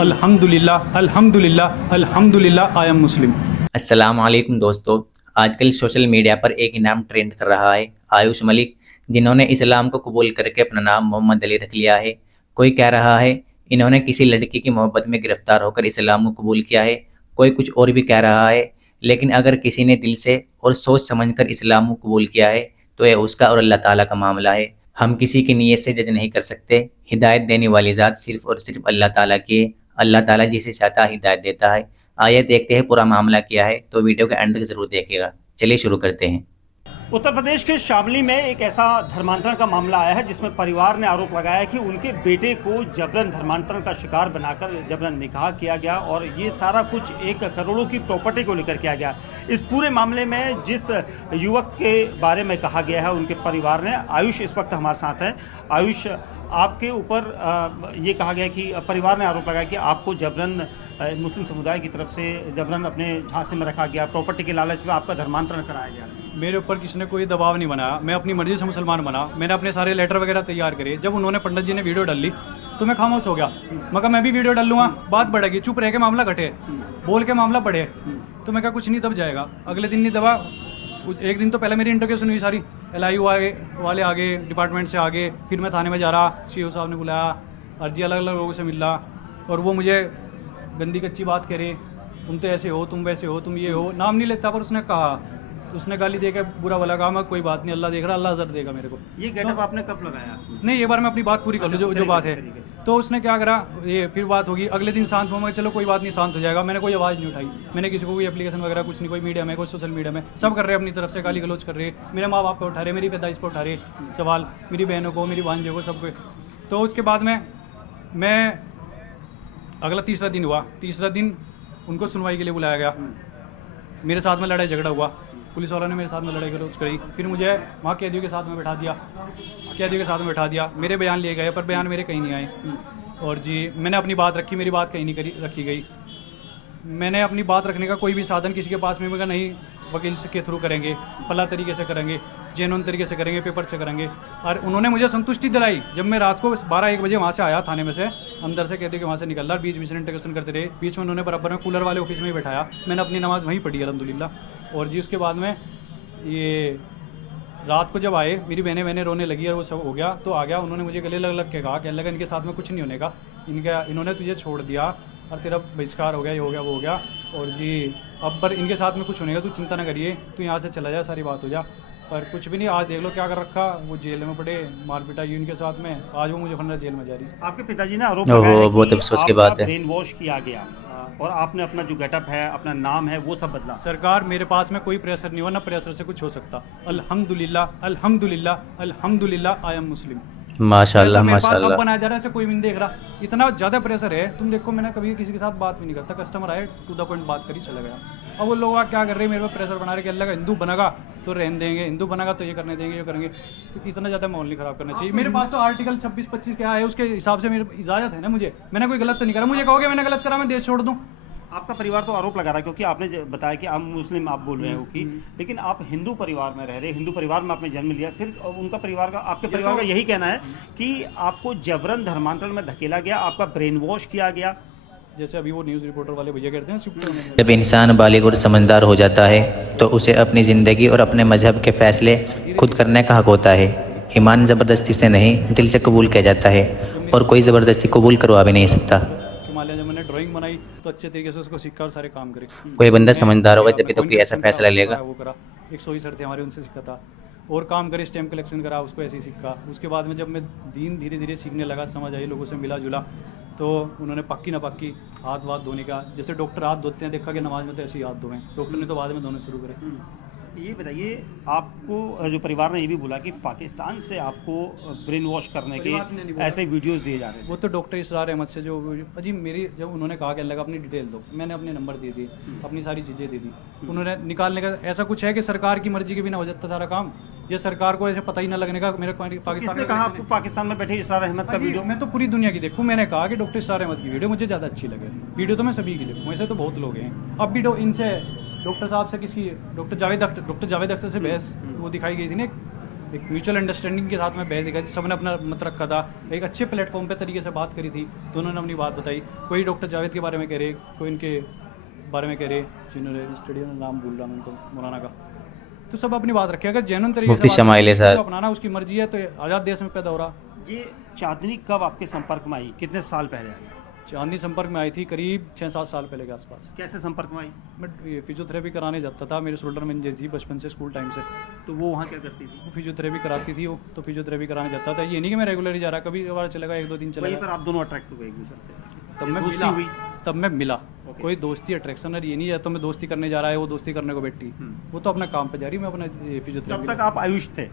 अल्हम्दुलिल्लाह अल्हम्दुलिल्लाह अल्हम्दुलिल्लाह आई एम मुस्लिम। अस्सलाम वालेकुम दोस्तों। आजकल सोशल मीडिया पर एक इनाम ट्रेंड कर रहा है, आयुष मलिक, जिन्होंने इस्लाम को कबूल करके अपना नाम मोहम्मद अली रख लिया है। कोई कह रहा है इन्होंने किसी लड़की की मोहब्बत में गिरफ्तार होकर इस्लाम को कबूल किया है, कोई कुछ और भी कह रहा है। लेकिन अगर किसी ने दिल से और सोच समझकर इस्लाम को कबूल किया है तो यह उसका और अल्लाह ताला का मामला है। हम किसी की नीयत से जज नहीं कर सकते। हिदायत देने वाली ज़ात सिर्फ और सिर्फ अल्लाह ताला की है। अल्लाह ताला जिसे चाहता है हिदायत देता है। आइए देखते हैं पूरा मामला क्या है, तो वीडियो के एंड तक जरूर देखिएगा। चलिए शुरू करते हैं। उत्तर प्रदेश के शामली में एक ऐसा धर्मांतरण का मामला आया है जिसमें परिवार ने आरोप लगाया है कि उनके बेटे को जबरन धर्मांतरण का शिकार बनाकर जबरन निकाह किया गया और ये सारा कुछ एक करोड़ों की प्रॉपर्टी को लेकर किया गया। इस पूरे मामले में जिस युवक के बारे में कहा गया है उनके परिवार ने, आयुष इस वक्त हमारे साथ है। आयुष, आपके ऊपर ये कहा गया कि परिवार ने आरोप लगाया कि आपको जबरन मुस्लिम समुदाय की तरफ से जबरन अपने झांसे में रखा गया, प्रॉपर्टी के लालच में आपका धर्मांतरण कराया गया। मेरे ऊपर किसी ने कोई दबाव नहीं बनाया, मैं अपनी मर्जी से मुसलमान बना। मैंने अपने सारे लेटर वगैरह तैयार करे। जब उन्होंने पंडित जी ने वीडियो डाल ली तो मैं खामोश हो गया। मगर मैं भी वीडियो डाल लूँगा, बात बढ़ेगी। चुप रह के मामला घटे, बोल के मामला बढ़े, तो मैं क्या कुछ नहीं दब जाएगा। अगले दिन नहीं दबा, एक दिन तो पहले मेरी इंटरव्यू हुई सारी, LIU वाले आगे, डिपार्टमेंट से आगे, फिर मैं थाने में जा रहा, CO साहब ने बुलाया, अर्जी अलग अलग लोगों से मिल रहा और वो मुझे गंदी कच्ची बात कह रहे, तुम तो ऐसे हो, तुम वैसे हो, तुम ये हो। नाम नहीं लेता पर उसने कहा, उसने गाली दे के बुरा भला कहा। मैं कोई बात नहीं, अल्लाह देख रहा, अल्लाह अजर देगा मेरे को। ये गेटअप आपने कब लगाया? नहीं, ये बार मैं अपनी बात पूरी कर लूँ जो बात है। तो उसने क्या करा, ये फिर बात होगी, अगले दिन शांत हुआ। मैं चलो कोई बात नहीं, शांत हो जाएगा। मैंने कोई आवाज़ नहीं उठाई, मैंने किसी को कोई एप्लीकेशन वगैरह कुछ नहीं, कोई मीडिया में, कोई सोशल मीडिया में, सब कर रहे हैं अपनी तरफ से, गाली गलौज कर रहे हैं। मेरे माँ बाप पे उठा रहे, मेरी पैदाइश पे उठा रहे सवाल, मेरी बहनों को, मेरी भांजियों को, सबको। तो उसके बाद में मैं अगला तीसरा दिन हुआ, तीसरा दिन उनको सुनवाई के लिए बुलाया गया। मेरे साथ में लड़ाई झगड़ा हुआ, पुलिस वालों ने मेरे साथ में लड़ाई गलौज करी। फिर मुझे वहाँ कैदियों के साथ में बैठा दिया, कैदियों के साथ में बैठा दिया। मेरे बयान लिए गए पर बयान मेरे कहीं नहीं आए। और जी, मैंने अपनी बात रखी, मेरी बात कहीं नहीं रखी गई। मैंने अपनी बात रखने का कोई भी साधन किसी के पास में मैं नहीं, वकील के थ्रू करेंगे, फला तरीके से करेंगे, जेन्युइन तरीके से करेंगे, पेपर से करेंगे। और उन्होंने मुझे संतुष्टि दिलाई। जब मैं रात को 12-1 बजे वहाँ से आया, थाने में से अंदर से कहते कि वहाँ से निकल रहा, बीच बीच में इंटरव्यूशन करते रहे। बीच में उन्होंने बराबर में कूलर वाले ऑफिस में ही बैठाया। मैंने अपनी नमाज़ वहीं पढ़ी अल्हम्दुलिल्लाह। और जी उसके बाद में ये रात को जब आए, मेरी बहनें रोने लगी और वो सब हो गया, तो आ गया। उन्होंने मुझे गले लग के कहा, कहने लगा इनके साथ में कुछ नहीं होने का, इन्होंने तुझे छोड़ दिया और तेरा बहिष्कार हो गया, ये हो गया, वो हो गया। और जी अब पर इनके साथ में कुछ होने का तू चिंता ना करिए, तू यहाँ से चला जा, सारी बात हो जा। पर कुछ भी नहीं, आज देख लो क्या कर रखा। वो जेल में पड़े, मार पिटाई इनके साथ में, आज वो मुझे फंडा जेल में जा रही। आपके पिताजी ने आरोप लगाया है बहुत कि अफसोस की आपका बात है। ब्रेन वॉश किया गया और आपने अपना जो गेटअप है, अपना नाम है, वो सब बदला। सरकार, मेरे पास में कोई प्रेशर नहीं हुआ, ना प्रेशर से कुछ हो सकता। अल्हम्दुलिल्लाह अल्हम्दुलिल्लाह अल्हम्दुलिल्लाह आई एम मुस्लिम। माशाल्लाह अब माशाल्लाह। बनाया जा रहा है, ऐसे कोई भी नहीं देख रहा। इतना ज़्यादा प्रेशर है, तुम देखो मैंने कभी किसी के साथ बात भी नहीं करता। कस्टमर आए, टू द पॉइंट बात करी, चला गया। अब वो लोग क्या कर रहे हैं, मेरे पे प्रेशर बना रहे कि अल्लाह का हिंदू बनेगा तो रहने देंगे, हिंदू बनेगा तो ये करने देंगे, ये करेंगे। तो इतना ज़्यादा माहौल नहीं खराब करना चाहिए। मेरे पास तो आर्टिकल 26-25 क्या है, उसके हिसाब से मेरी इजाज़त है ना। मैंने कोई गलत तो नहीं करा। मुझे कहोगे मैंने गलत करा, मैं देश छोड़ दूँ? आपका परिवार तो आरोप लगा रहा है क्योंकि आपने बताया कि आप मुस्लिम, आप बोल रहे हो कि, लेकिन आप हिंदू परिवार में रह रहे, हिंदू परिवार में आपने जन्म लिया, फिर उनका परिवार का, आपके परिवार का यही कहना है कि आपको जबरन धर्मांतरण में धकेला गया, आपका ब्रेन वॉश किया गया। जैसे अभी वो न्यूज़ रिपोर्टर वाले भैया कहते हैं, शिफ्ट होने जब इंसान बालिग और समझदार हो जाता है तो उसे अपनी ज़िंदगी और अपने मजहब के फैसले खुद करने का हक होता है। ईमान ज़बरदस्ती से नहीं, दिल से कबूल किया जाता है और कोई ज़बरदस्ती कबूल करवा भी नहीं सकता। मान लिया जब मैंने ड्राइंग बनाई तो अच्छे तरीके से उसको सीखा और सारे काम करे। कोई बंदा समझदार होगा जब भी तो कोई ऐसा फैसला लेगा। वो करा, 100 सर थे हमारे, उनसे सीखा था। और काम करे, स्टैम्प कलेक्शन करा, उसको ऐसे ही सीखा। उसके बाद में जब मैं दीन धीरे धीरे सीखने लगा, समझ आई, लोगों से मिला जुला, तो उन्होंने पक्की ना पक्की हाथ वाथ धोने का, जैसे डॉक्टर हाथ धोते हैं, देखा कि नमाज में तो ऐसे ही हाथ धोएं। डॉक्टर ने तो बाद में धोने शुरू करे। ये बताइए, आपको जो परिवार ने ये भी बोला कि पाकिस्तान से आपको ब्रेन वॉश करने के ऐसे वीडियोस दिए जा रहे हैं। वो तो डॉक्टर इसरार अहमद से जो अजी मेरी, जब उन्होंने कहा कि अल्लाह का अपनी डिटेल दो, मैंने अपने नंबर दे दिए, अपनी सारी चीज़ें दे दी। उन्होंने निकालने का ऐसा कुछ है कि सरकार की मर्जी के बिना हो जाता सारा काम, ये सरकार को ऐसे पता ही ना लगने का। मेरे पाकिस्तान किसने कहा आपको पाकिस्तान में बैठे इसरार अहमद का वीडियो? मैं तो पूरी दुनिया की देखूँ। मैंने कहा कि डॉक्टर इसरार अहमद की वीडियो मुझे ज़्यादा अच्छी लगे। वीडियो तो मैं सभी की देखूँ, ऐसे तो बहुत लोग हैं। अब भी इनसे डॉक्टर साहब से, किसकी, डॉक्टर जावेद अख्तर से बहस वो दिखाई गई थी ना, एक म्यूचुअल अंडरस्टैंडिंग के साथ में बहस दिखाई थी, सबने अपना मत रखा था, एक अच्छे प्लेटफॉर्म पे तरीके से बात करी थी, दोनों ने अपनी बात बताई। कोई डॉक्टर जावेद के बारे में कह रहे, कोई इनके बारे में कह रहे, जिन्होंने स्टेडियम में नाम भूल रहा मैं उनको, मौलाना का। तो सब अपनी बात रखे, अगर जेन्युइन तरीके मुफ्ती से शमाइल साहब अपनाना उसकी मर्जी है, तो आज़ाद देश में पैदा हो रहा। ये चांदनी कब आपके संपर्क में आई, कितने साल पहले आई? चांदनी संपर्क में आई थी करीब 6-7 साल पहले के आसपास। कैसे संपर्क में आई? मैं ये फिजियोथेरेपी कराने जाता था, मेरे शोल्डर में इंजरी थी बचपन से, स्कूल टाइम से। तो वो वहाँ क्या करती थी? वो फिजियोथेरेपी कराती थी, वो तो फिजियोथेरेपी कराने जाता था। ये नहीं कि मैं रेगुलर ही जा रहा, कभी कभार चलेगा, 1-2 दिन वहीं चलेगा। पर आप दोनों अट्रैक्ट हो गए एक दूसरे से, तब मैं दोस्ती मिला, हुई? तब मैं मिला। कोई दोस्ती अट्रैक्शन है, ये नहीं है तो मैं दोस्ती करने जा रहा है, वो दोस्ती करने को बैठी, वो तो अपना काम पे जा रही, मैं अपना तब फिजियोथेरेपी। तक आप आयुष थे?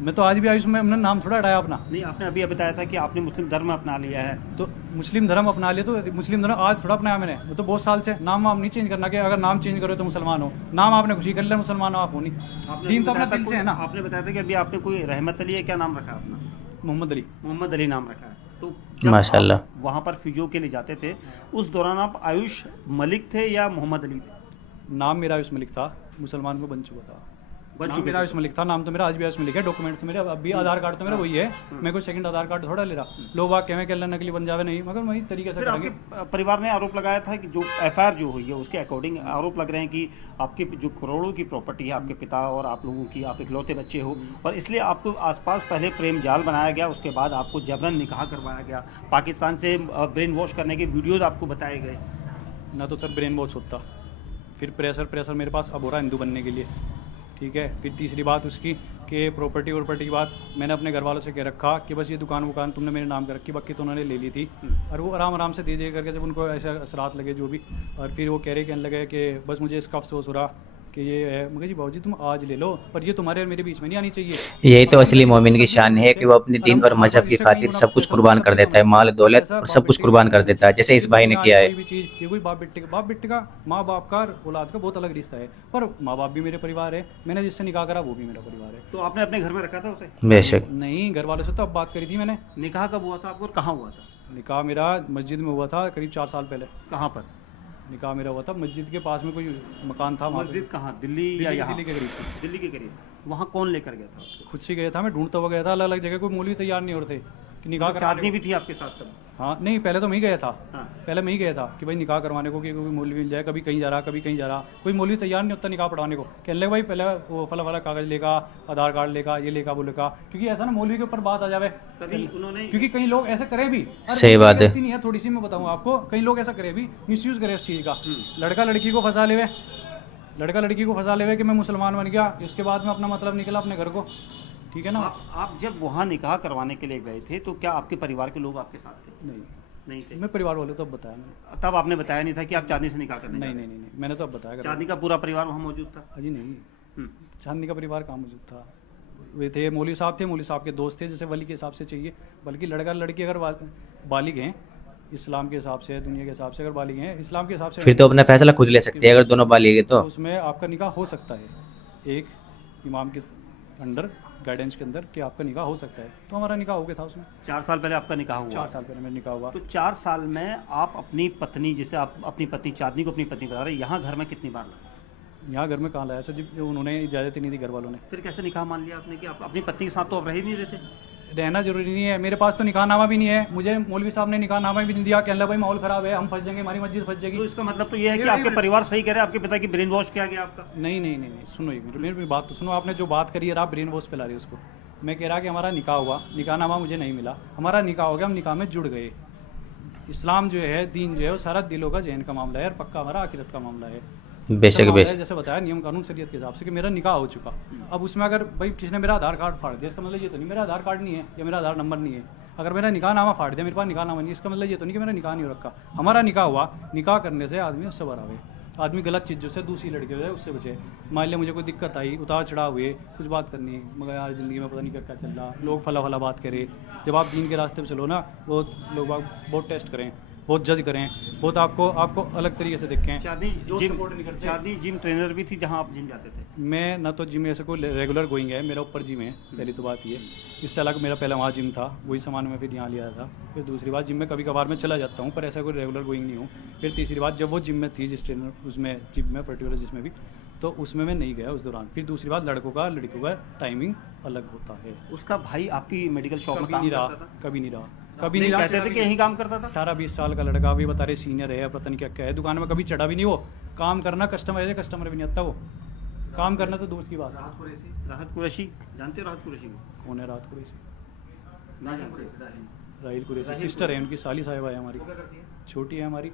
मैं तो आज भी आयुष में, हमने नाम थोड़ा हटाया अपना। नहीं, आपने अभी बताया था कि आपने मुस्लिम धर्म अपना लिया है। तो मुस्लिम धर्म अपना लिया, तो मुस्लिम धर्म आज थोड़ा अपनाया मैंने, वो तो बहुत साल से। नाम आप नहीं चेंज करना कि अगर नाम चेंज करो तो मुसलमान हो, नाम आपने खुशी कर लिया मुसलमान हो, आप हो नहीं। दीन तो अपना दिल से है ना। आपने बताया था कि अभी आपने कोई रहमत अली है, क्या नाम रखा अपना? मोहम्मद अली। मोहम्मद अली नाम रखा है। तो माशाल्लाह। वहाँ पर फिजियो के लिए जाते थे, उस दौरान आप आयुष मलिक थे या मोहम्मद अली थे? नाम मेरा आयुष मलिक था, मुसलमान में बन चुका था। बन नाम चुके मेरा आयुष मलिक था, नाम तो मेरा आज भी आयुष मलिक है, डॉक्यूमेंट तो मेरे अभी आधार कार्ड तो मेरा वही है। मैं कोई सेकंड आधार कार्ड थोड़ा ले रहा, लोग बाग कहें कि अल्लाह नकली बन जावे, नहीं, मगर वही तरीके से फिर करेंगे। आपके परिवार ने आरोप लगाया था कि जो एफआईआर जो हुई है उसके अकॉर्डिंग आरोप लग रहे हैं कि आपके जो करोड़ों की प्रॉपर्टी है आपके पिता और आप लोगों की, आप इकलौते बच्चे हो, और इसलिए आपको आसपास पहले प्रेम जाल बनाया गया, उसके बाद आपको जबरन निकाह करवाया गया, पाकिस्तान से ब्रेन वॉश करने के वीडियोज आपको बताए गए। ना तो सर ब्रेन वॉश होता, फिर प्रेशर मेरे पास अब हो रहा हिंदू बनने के लिए, ठीक है। फिर तीसरी बात उसकी कि प्रॉपर्टी की बात मैंने अपने घर वालों से कह रखा कि बस ये दुकान तुमने मेरे नाम कर रखी, बाकी तो उन्होंने ले ली थी। और वो आराम से दे करके जब उनको ऐसे असरात लगे जो भी, और फिर वो कहने लगे कि बस मुझे इसका अफसोस हो रहा कि ये है। मगर जी बाबूजी तुम आज ले लो, पर ये तुम्हारे और मेरे बीच में नहीं आनी चाहिए। यही तो असली मोमिन की शान है कि वो अपने दीन और मजहब की खातिर सब कुछ कुर्बान कर देता है, माल दौलत और सब कुछ कुर्बान कर देता है, जैसे इस भाई ने किया है। ये कोई बाप बेटे का माँ बाप का औलाद का बहुत अलग रिश्ता है, पर माँ बाप भी मेरे परिवार है, मैंने जिससे निकाह करा वो भी मेरा परिवार है। तो आपने अपने घर में रखा था उसे? बेशक नहीं, घर वालों से तो अब बात करी थी मैंने। निकाह कब हुआ था आपको और कहाँ हुआ था? निकाह मेरा मस्जिद में हुआ था करीब 4 साल पहले। कहाँ पर निकाह मेरा हुआ था? मस्जिद के पास में कोई मकान था वहाँ पे। मस्जिद कहाँ, दिल्ली या यहाँ? दिल्ली के करीब। दिल्ली के करीब। वहाँ कौन लेकर गया था आपको? खुद से गया था, मैं ढूंढता हुआ गया था, अलग अलग जगह, कोई मौलवी तैयार नहीं हो रहे थे कि निकाह तो कराने चांदनी को। भी थी आपके साथ तब? हाँ, नहीं पहले तो मैं ही गया था। हाँ। पहले मैं ही गया था कि भाई निकाह करवाने को, कि कोई मौलवी मिल जाए, कभी कहीं जा रहा, कभी कहीं जा रहा, कोई मौलवी तैयार नहीं होता निकाह पढ़ाने को। कहने लगे भाई पहले वो फला कागज लेगा, आधार कार्ड लेगा, ये लेगा वो लेगा, क्योंकि ऐसा ना मौलवी के ऊपर बात आ जावे। कभी उन्होंने क्योंकि कई लोग ऐसा करे भी। सही बात है। नहीं है, थोड़ी सी मैं बताऊँ आपको, कई लोग ऐसा करे भी, मिसयूज करे उस चीज़ का। लड़का लड़की को फंसा लेवे कि मैं मुसलमान बन गया, इसके बाद में अपना मतलब निकला अपने घर को, ठीक है ना। आप जब वहाँ निकाह करवाने के लिए गए थे तो क्या आपके परिवार के लोग आपके साथ थे? नहीं थे। मैं परिवार वाले तो अब बताया मैंने। तब आपने बताया नहीं था कि आप चांदनी से निकाह करने जा रहे नहीं, मैंने तो अब बताया हैं? चांदनी का पूरा परिवार वहाँ मौजूद था? अजी नहीं, हम्म। चांदनी का परिवार कहाँ मौजूद था? वे थे मौलवी साहब थे, मौलवी साहब के दोस्त थे, जैसे वली के हिसाब से चाहिए। बल्कि लड़का लड़की अगर बालिग हैं इस्लाम के हिसाब से, दुनिया के हिसाब से अगर बालिग हैं, इस्लाम के हिसाब से फिर तो अपना फैसला खुद ले सकते हैं अगर दोनों बालिग है तो। उसमें आपका निकाह हो सकता है एक इमाम के अंडर, गाइडेंस के अंदर, कि आपका निकाह हो सकता है। तो हमारा निकाह हो गया था उसमें। 4 साल पहले आपका निकाह हुआ? 4 साल पहले मेरा निकाह हुआ। तो 4 साल में आप अपनी पत्नी, जिसे आप अपनी पत्नी चांदनी को अपनी पत्नी बता रहे हैं, यहाँ घर में कितनी बार लाए? यहाँ घर में कहाँ लाया सर जी, उन्होंने इजाज़त ही नहीं दी घर वालों ने। फिर कैसे निकाह मान लिया आपने कि आप अपनी पत्नी के साथ तो अब रह ही नहीं रहे थे? रहना जरूरी नहीं है, मेरे पास तो निकाहनामा भी नहीं है, मुझे मौलवी साहब ने निकाहनामा भी नहीं दिया। कहने लगा भाई माहौल खराब है, हम फंस जाएंगे, हमारी मस्जिद फंस जाएगी। तो इसका मतलब तो ये है कि आपके परिवार सही कह रहे हैं, आपके पिता की ब्रेन वॉश किया गया आपका? नहीं, सुनो ये मेरी बात तो सुनो। आपने जो बात करी है आप ब्रेन वॉश पे ला रही है उसको। मैं कह रहा कि हमारा निकाह हुआ, निकाहनामा मुझे नहीं मिला, हमारा निकाह हो गया, हम निकाह में जुड़ गए। इस्लाम जो है, दीन जो है, वो सारा दिलों का जहन का मामला है और पक्का हमारा आखिरत का मामला है। बेशक बेशक। जैसे बताया नियम कानून शरीयत के हिसाब से कि मेरा निकाह हो चुका। अब उसमें अगर भाई किसी ने मेरा आधार कार्ड फाड़ दिया, इसका मतलब ये तो नहीं मेरा आधार कार्ड नहीं है या मेरा आधार नंबर नहीं है। अगर मेरा निकाहनामा फाड़ दिया, मेरे पास निकाहनामा नहीं, इसका मतलब ये तो नहीं कि मेरा निकाह नहीं हो रखा। हमारा निकाह हुआ, निकाह करने से आदमी उससे बरा हुए, आदमी गलत चीज़ों से, दूसरी लड़की हो जाए उससे बचे। मान लिया मुझे कोई दिक्कत आई, उतार चढ़ाव हुए, कुछ बात करनी, मगर यार ज़िंदगी में पता नहीं क्या चल रहा, लोग फला बात करें। जब आप दीन के रास्ते पे चलो ना, वो लोग बहुत टेस्ट करें, बहुत जज करें, बहुत आपको अलग तरीके से देखें। चांदनी जिम ट्रेनर भी थी जहाँ आप जिम जाते थे? मैं ना तो जिम ऐसे कोई रेगुलर गोइंग है, मेरा ऊपर जिम है, पहली तो बात ये। इससे अलग मेरा पहला वहाँ जिम था, वही सामान मैं फिर यहाँ लिया था। फिर दूसरी बात, जिम में कभी कभार मैं चला जाता हूँ, पर ऐसा कोई रेगुलर गोइंग नहीं हूँ। फिर तीसरी बात, जब वो जिम में थी, जिस ट्रेनर उसमें जिम में पर्टिकुलर जिसमें भी, तो उसमें मैं नहीं गया उस दौरान। फिर दूसरी बात, लड़कों का टाइमिंग अलग होता है। उसका भाई आपकी मेडिकल शॉप में कभी काम नहीं करता रहा, था? कभी नहीं रहा, नहीं कभी नहीं रहा। कहते थे कि यहीं काम करता था? 18-20 साल का लड़का, अभी बता रहे सीनियर है, पता नहीं क्या क्या है, दुकान में कभी चढ़ा भी नहीं वो। काम करना, कस्टमर है, कस्टमर भी नहीं आता वो, काम करना तो दूर की बात है। राहत कुरैशी जानते हो? राहत कुरैशी को कौन है राहत कुरैशी? ना जानते? राहिल कुरैशी सिस्टर है उनकी, साली साहिबा है हमारी, छोटी है हमारी।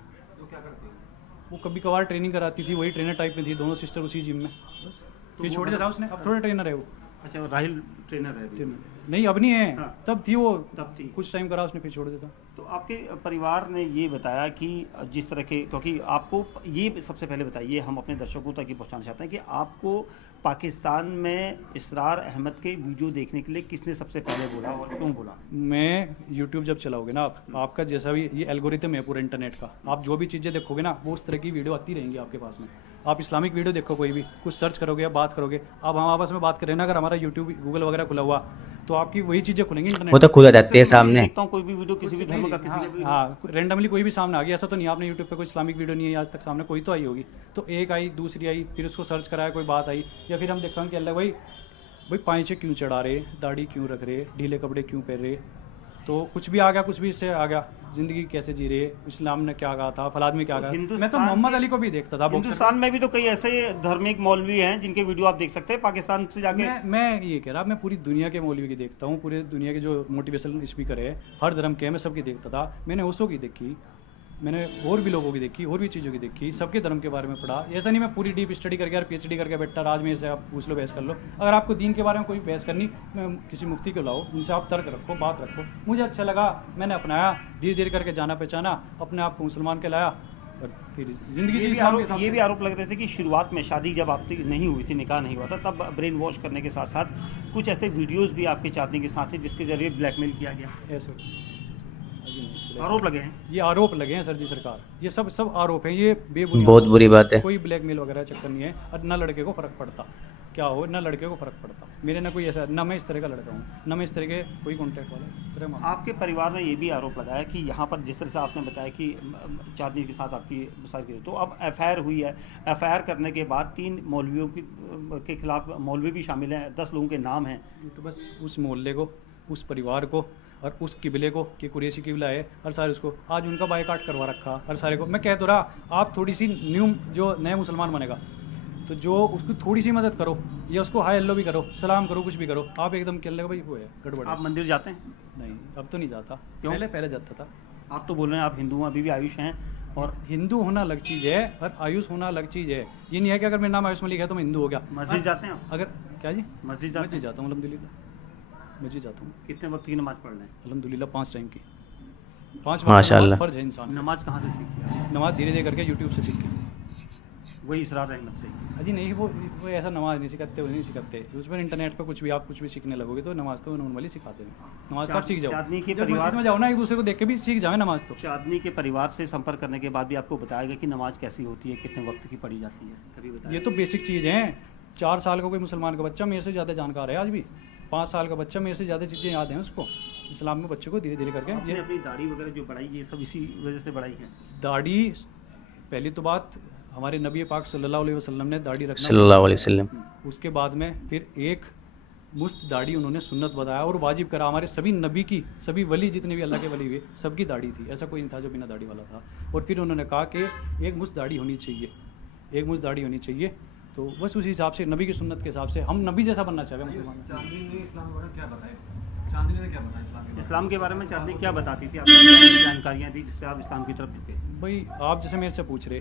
वो कभी कभार ट्रेनिंग कराती थी, वही ट्रेनर टाइप में थी, दोनों सिस्टर उसी जिम में। बस फिर छोड़ दिया था उसने, अब थोड़ा ट्रेनर है वो। अच्छा, वो राहिल ट्रेनर है अभी? नहीं अब नहीं है, हाँ। तब थी वो, तब थी। कुछ टाइम करा उसने फिर छोड़ देता। तो आपके परिवार ने ये बताया कि जिस तरह के, क्योंकि आपको ये सबसे पहले बताइए, हम अपने दर्शकों तक ये पहुंचाना चाहते हैं कि आपको पाकिस्तान में इसरार अहमद के वीडियो देखने के लिए किसने सबसे पहले बोला और क्यों बोला? मैं यूट्यूब जब चलाओगे ना आप, आपका जैसा भी ये एल्गोरिथम है पूरे इंटरनेट का, आप जो भी चीज़ें देखोगे ना वो उस तरह की वीडियो आती रहेंगी आपके पास में। आप इस्लामिक वीडियो देखो, कोई भी कुछ सर्च करोगे या बात करोगे, अब हम आपस में बात करें ना, अगर हमारा यूट्यूब गूगल वगैरह खुला हुआ तो आपकी वही चीज़ें खुलेंगी इंटरनेट। वो तो खुद आ जाती है सामने। देखता हूँ कोई भी वीडियो किसी भी धर्म का, किसी का भी। हाँ, रेंडमली कोई भी सामने आ गया, ऐसा तो नहीं आपने यूट्यूब पे कोई इस्लामिक वीडियो नहीं है आज तक सामने, कोई तो आई होगी। तो एक आई, दूसरी आई, फिर उसको सर्च कराया, कोई बात आई, या फिर हम देखते हैं कि अल्लाह भाई पाँचे क्यों चढ़ा रहे, दाढ़ी क्यों रख रहे, ढीले कपड़े क्यों पहन रहे, तो कुछ भी आ गया, कुछ भी इससे आ गया, जिंदगी कैसे जी रहे, इस्लाम ने क्या कहा था, फलाद में क्या कहा। मैं तो मोहम्मद अली को भी देखता था। हिंदुस्तान में भी तो कई ऐसे धार्मिक मौलवी हैं जिनके वीडियो आप देख सकते हैं पाकिस्तान से जाके। मैं ये कह रहा, मैं पूरी दुनिया के मौलवी की देखता हूँ, पूरे दुनिया के जो मोटिवेशनल स्पीकर है हर धर्म के, मैं सबकी देखता था। मैंने ओशो की देखी, मैंने और भी लोगों की देखी, और भी चीज़ों की देखी, सबके धर्म के बारे में पढ़ा। ऐसा नहीं मैं पूरी डीप स्टडी करके यार PhD करके बैठा, आज मेरे से आप पूछ लो, बहस कर लो। अगर आपको दीन के बारे में कोई बहस करनी, मैं किसी मुफ्ती को लाओ, उनसे आप तर्क रखो, बात रखो। मुझे अच्छा लगा, मैंने अपनाया, धीरे धीरे करके जाना पहचाना, अपने आप को मुसलमान कहलाया, और फिर जिंदगी ये भी आरोप लग रहे थे कि शुरुआत में शादी जब आपकी नहीं हुई थी, निकाह नहीं हुआ था, तब ब्रेन वॉश करने के साथ साथ कुछ ऐसे वीडियोस भी आपके चाहने के साथ थे जिसके जरिए ब्लैकमेल किया गया। ऐसे आरोप लगे हैं, ये आरोप लगे हैं सर जी सरकार, ये सब आरोप हैं, ये बेबुनियाद। बहुत बुरी बात है। कोई ब्लैकमेल वगैरह चक्कर नहीं है, और ना लड़के को फ़र्क पड़ता क्या हो, ना लड़के को फ़र्क पड़ता। मेरे ना कोई ऐसा, ना मैं इस तरह का लड़का हूँ, ना मैं इस तरह के कोई कॉन्टैक्ट वाला इस तरह। आपके परिवार ने ये भी आरोप लगाया कि यहाँ पर जिस तरह से आपने बताया कि चांदनी के साथ आपकी शादी, तो अब FIR हुई है, FIR करने के बाद 3 मौलवियों के खिलाफ, मौलवी भी शामिल हैं, 10 लोगों के नाम हैं। तो बस उस मोहल्ले को, उस परिवार को और उस किबले को, कि कुरैशी किबला है, हर सारे उसको आज उनका बायकाट करवा रखा हर सारे को। मैं कह तो रहा, आप थोड़ी सी न्यू जो नया मुसलमान बनेगा तो जो उसको थोड़ी सी मदद करो, या उसको हाय हेलो भी करो, सलाम करो, कुछ भी करो, आप एकदम कह लो भाई वो है गड़बड़। आप मंदिर जाते हैं? नहीं, अब तो नहीं जाता। क्यों? पहले जाता था। आप तो बोल रहे हैं आप हिंदू हैं, अभी भी आयुष हैं, और हिंदू होना अलग चीज़ है और आयुष होना अलग चीज़ है। ये नहीं है कि अगर मेरा नाम आयुष मलिक है तो मैं हिंदू हो गया। मस्जिद जाते हैं आप? अगर क्या जी, मस्जिद जाता हूँ अल्हम्दुलिल्लाह, मस्जिद जाता हूँ। कितने वक्त की नमाज पढ़ रहे हैं? अल्हम्दुलिल्लाह 5 टाइम की, 5 माशाअल्लाह। फर्ज है इंसान। नमाज कहाँ से सीखी? नमाज धीरे धीरे करके यूट्यूब से सीखी। वही इसरार अहमद से? अजी नहीं, वो ऐसा नमाज नहीं सिखाते, वो नहीं सिखाते उसमें। इंटरनेट पे कुछ भी आप कुछ भी सीखने लगोगे तो नमाज तो नॉर्मली सिखाते हैं। नमाज तो आप सीख जाओ, चांदनी के जब परिवार मस्जिद में जाओ ना, एक दूसरे को देख के भी सीख जाओ नमाज। तो चांदनी के परिवार से संपर्क करने के बाद भी आपको बताया गया कि नमाज कैसी होती है, कितने वक्त की पढ़ी जाती है, कभी बताया? ये तो बेसिक चीज़ हैं। 4 साल का कोई मुसलमान का बच्चा मेरे से ज़्यादा जानकार है आज भी। 5 साल का बच्चा मेरे से ज़्यादा चीज़ें याद हैं उसको। इस्लाम में बच्चे को धीरे धीरे करके ये अपनी दाढ़ी वगैरह जो बढ़ाई, ये सब इसी वजह से बढ़ाई है? दाढ़ी, पहली तो बात हमारे नबी पाक सल्लल्लाहु अलैहि वसल्लम ने दाढ़ी रखना, सल्लल्लाहु अलैहि वसल्लम। उसके बाद में फिर एक मुस्त दाढ़ी उन्होंने सुन्नत बताया और वाजिब करा। हमारे सभी नबी की, सभी वली जितने भी अल्लाह के वली हुए, सबकी दाढ़ी थी, ऐसा कोई नहीं था जो बिना दाढ़ी वाला था। और फिर उन्होंने कहा कि एक मुस्त दाढ़ी होनी चाहिए, एक मुस्त दाढ़ी होनी चाहिए। तो बस उसी हिसाब से, नबी की सुन्नत के हिसाब से हम नबी जैसा बनना चाहते हैं मुसलमान। इस्लाम के बारे में चांदनी क्या बताती थी? आपको क्या जानकारियाँ दी जिससे आप इस्लाम की तरफ झुके? भाई आप जैसे मेरे से पूछ रहे,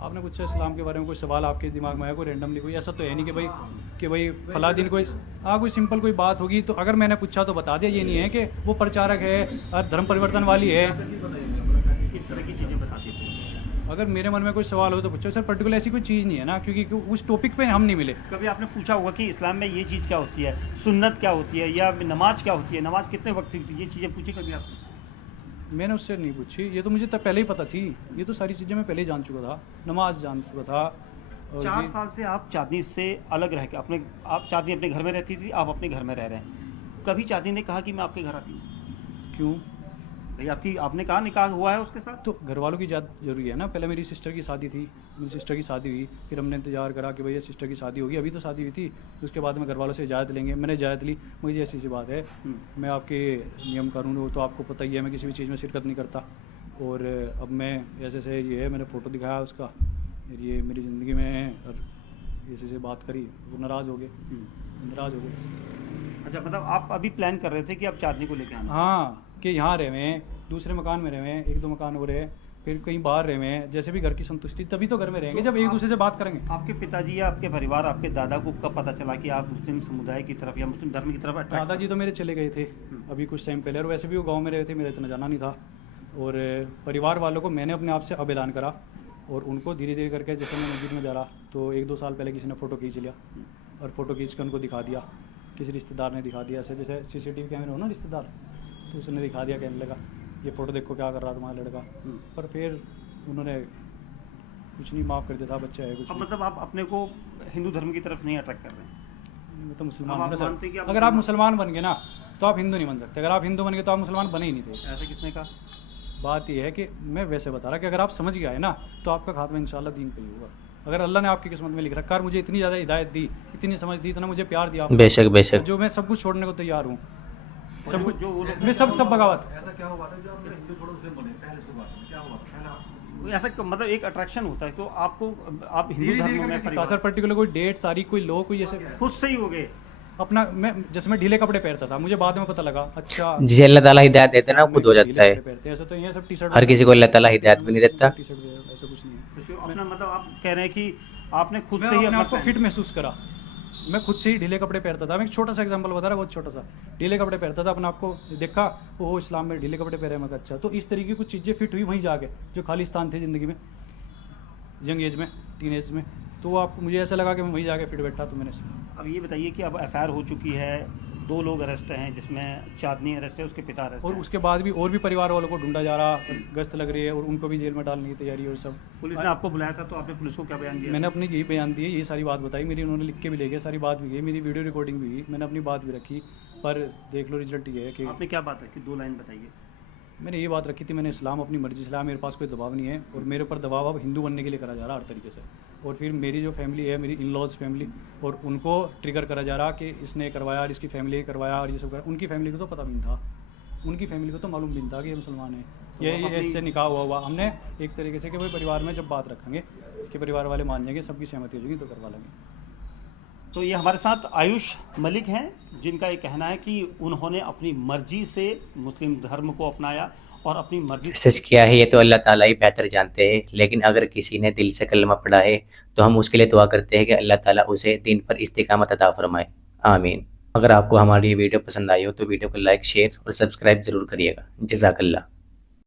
आपने कुछ इस्लाम के बारे में कोई सवाल आपके दिमाग में आया, कोई रैंडमली, कोई ऐसा तो है नहीं कि भाई फला दिन कोई कोई सिंपल कोई बात होगी तो अगर मैंने पूछा तो बता दिया। ये नहीं है कि वो प्रचारक है और धर्म परिवर्तन वाली है। किस तरह की चीज़ें बताती थी? अगर मेरे मन में कोई सवाल हो तो पूछो सर। पर्टिकुलर ऐसी कोई चीज़ नहीं है ना, क्योंकि उस टॉपिक पे हम नहीं मिले। कभी आपने पूछा होगा कि इस्लाम में ये चीज़ क्या होती है, सुन्नत क्या होती है, या नमाज क्या होती है, नमाज कितने वक्त की होती है, ये चीज़ें पूछी कभी आपने? मैंने उससे नहीं पूछी, ये तो मुझे तब पहले ही पता थी। ये तो सारी चीज़ें मैं पहले ही जान चुका था, नमाज जान चुका था। 4 साल से आप चांदनी से अलग रह के आप चांदनी अपने घर में रहती थी, आप अपने घर में रह रहे हैं। कभी चांदनी ने कहा कि मैं आपके घर आती हूँ? क्यों? भाई आपने कहा निकाह हुआ है उसके साथ? तो घर वालों की इजाज़त जरूरी है ना। पहले मेरी सिस्टर की शादी थी, मेरी सिस्टर की शादी हुई, फिर हमने इंतजार करा कि भैया सिस्टर की शादी होगी, अभी तो शादी हुई थी। उसके बाद में घर वालों से इजाज़त लेंगे, मैंने इजाज़त ली। मुझे ऐसी सी बात है, मैं आपके नियम कानून तो आपको पता ही है, मैं किसी भी चीज़ में शिरकत नहीं करता। और अब मैं ऐसे ये है, मैंने फ़ोटो दिखाया उसका, ये मेरी ज़िंदगी में है, और ऐसे से बात करी, वो नाराज़ हो गए, नाराज़ हो गए। अच्छा, मतलब आप अभी प्लान कर रहे थे कि आप चांदनी को लेके आना? हाँ, कि यहाँ रहे हुए हैं, दूसरे मकान में रहे हुए हैं, 1-2 मकान हो रहे हैं, फिर कहीं बाहर रहे हुए हैं, जैसे भी घर की संतुष्टि, तभी तो घर में रहेंगे जब एक दूसरे से बात करेंगे। आपके पिताजी या आपके परिवार, आपके दादा को कब पता चला कि आप मुस्लिम समुदाय की तरफ या मुस्लिम धर्म की तरफ अट्रैक्ट? दादाजी तो मेरे चले गए थे अभी कुछ टाइम पहले, और वैसे भी वो गांव में रहे थे, मेरा इतना जाना नहीं था। और परिवार वालों को मैंने अपने आप से अब ऐलान करा, और उनको धीरे धीरे करके, जैसे मैं मस्जिद में जा रहा तो 1-2 साल पहले किसी ने फ़ोटो खींच लिया, और फ़ोटो खींच कर उनको दिखा दिया, किसी रिश्तेदार ने दिखा दिया, ऐसे जैसे CCTV कैमरे हो ना रिश्तेदार, तो उसने दिखा दिया, कहने लगा ये फ़ोटो देखो क्या कर रहा तुम्हारा लड़का। पर फिर उन्होंने कुछ नहीं, माफ़ कर दिया था, बच्चा है कुछ अब नहीं। मतलब आप अपने को हिंदू धर्म की तरफ नहीं अट्रैक्ट कर रहे हैं? मैं तो मुसलमान अब आप हूं ना सर। मानते हैं कि आप अगर आप मुसलमान बन गए ना तो आप हिंदू नहीं बन सकते, अगर आप हिंदू बन गए तो आप मुसलमान बने ही नहीं थे। ऐसा किसने कहा? बात यह है कि मैं वैसे बता रहा कि अगर आप समझ गए ना तो आपका खात्मा इंशाल्लाह दीन पे ही होगा। अगर अल्लाह ने आपकी किस्मत में लिख रखा है, मुझे इतनी ज़्यादा हिदायत दी, इतनी समझ दी, इतना मुझे प्यार दिया, बेशक बेशक। जो मैं सब कुछ छोड़ने को तैयार हूँ, सब कुछ, जो वो लोग- मैं सब बगावत। ऐसा क्या हुआ था जो आपने हिंदू छोड़ो मुस्लिम बने? पहले शुरुआत में क्या हुआ था? ऐसा मतलब एक अट्रैक्शन होता है तो आपको, आप हिंदू धीरे धर्म धीरे में करके परिवार- सर पर्टिकुलर कोई डेट, तारीख, कोई लो, कोई ऐसे खुद से ही हो गए? अपना, मैं जैसे मैं ढीले कपड़े पहनता था, मुझे बाद में पता लगा अच्छा जिसे अल्लाह ताला हिदायत देता है ना, वो खुद हो जाता है। ऐसा तो ये सब टी-शर्ट, हर किसी को अल्लाह ताला हिदायत भी नहीं देता। टी-शर्ट ऐसा कुछ नहीं है। तो अपना मतलब आप कह रहे हैं कि आपने खुद मैं से ही अपने अपना आप को फिट महसूस करा, मैं खुद से ही ढीले कपड़े पहनता था। मैं एक छोटा सा एग्जांपल बता रहा, बहुत छोटा सा, ढीले कपड़े पहनता था, अपने आप को देखा, वो इस्लाम में ढीले कपड़े पहने, मैं कहा अच्छा। तो इस तरीके की कुछ चीज़ें फिट हुई वहीं जाके, जो खालिस्तान थे ज़िंदगी में, यंग एज में, टीन एज में, तो आप मुझे ऐसा लगा कि मैं वहीं जाके फिट बैठा, तो मैंने। अब ये बताइए कि अब FIR हो चुकी है, 2 लोग अरेस्ट हैं, जिसमें चांदनी अरेस्ट है, उसके पिता अरेस्ट और हैं। उसके बाद भी और भी परिवार वालों को ढूंढा जा रहा, गश्त लग रही है, और उनको भी जेल में डालने की तैयारी और सब। पुलिस ने आपको बुलाया था तो आपने पुलिस को क्या बयान दिया? मैंने अपनी यही बयान दिए, यही सारी बात बताई मेरी, उन्होंने लिख के भी ले गए, सारी बात भी गई, मेरी वीडियो रिकॉर्डिंग भी हुई, मैंने अपनी बात भी रखी। पर देख लो रिजल्ट ये है कि आपने क्या बात रखी? 2 लाइन बताइए। मैंने ये बात रखी थी, मैंने इस्लाम अपनी मर्जी से लाया, मेरे पास कोई दबाव नहीं है, और मेरे ऊपर दबाव अब हिंदू बनने के लिए करा जा रहा हर तरीके से। और फिर मेरी जो फैमिली है, मेरी इन-लॉज फैमिली, और उनको ट्रिगर करा जा रहा कि इसने करवाया और इसकी फैमिली ने करवाया और ये सब करा। उनकी फैमिली को तो पता भी नहीं था, उनकी फैमिली को तो मालूम भी नहीं था कि ये मुसलमान है, ये इससे निकाह हुआ। हमने एक तरीके से कि भाई परिवार में जब बात रखेंगे कि परिवार वाले मान जाएंगे, सबकी सहमति हो जाएगी तो करवा लेंगे। तो ये हमारे साथ आयुष मलिक हैं, जिनका ये कहना है कि उन्होंने अपनी मर्जी से मुस्लिम धर्म को अपनाया और अपनी मर्जी से सच क्या है ये तो अल्लाह ताला ही बेहतर जानते हैं, लेकिन अगर किसी ने दिल से कलमा पढ़ा है तो हम उसके लिए दुआ करते हैं कि अल्लाह ताला उसे दीन पर इस्तिकामत अता फरमाए, आमीन। अगर आपको हमारी ये वीडियो पसंद आई हो तो वीडियो को लाइक, शेयर और सब्सक्राइब जरूर करिएगा। जज़ाकल्लाह।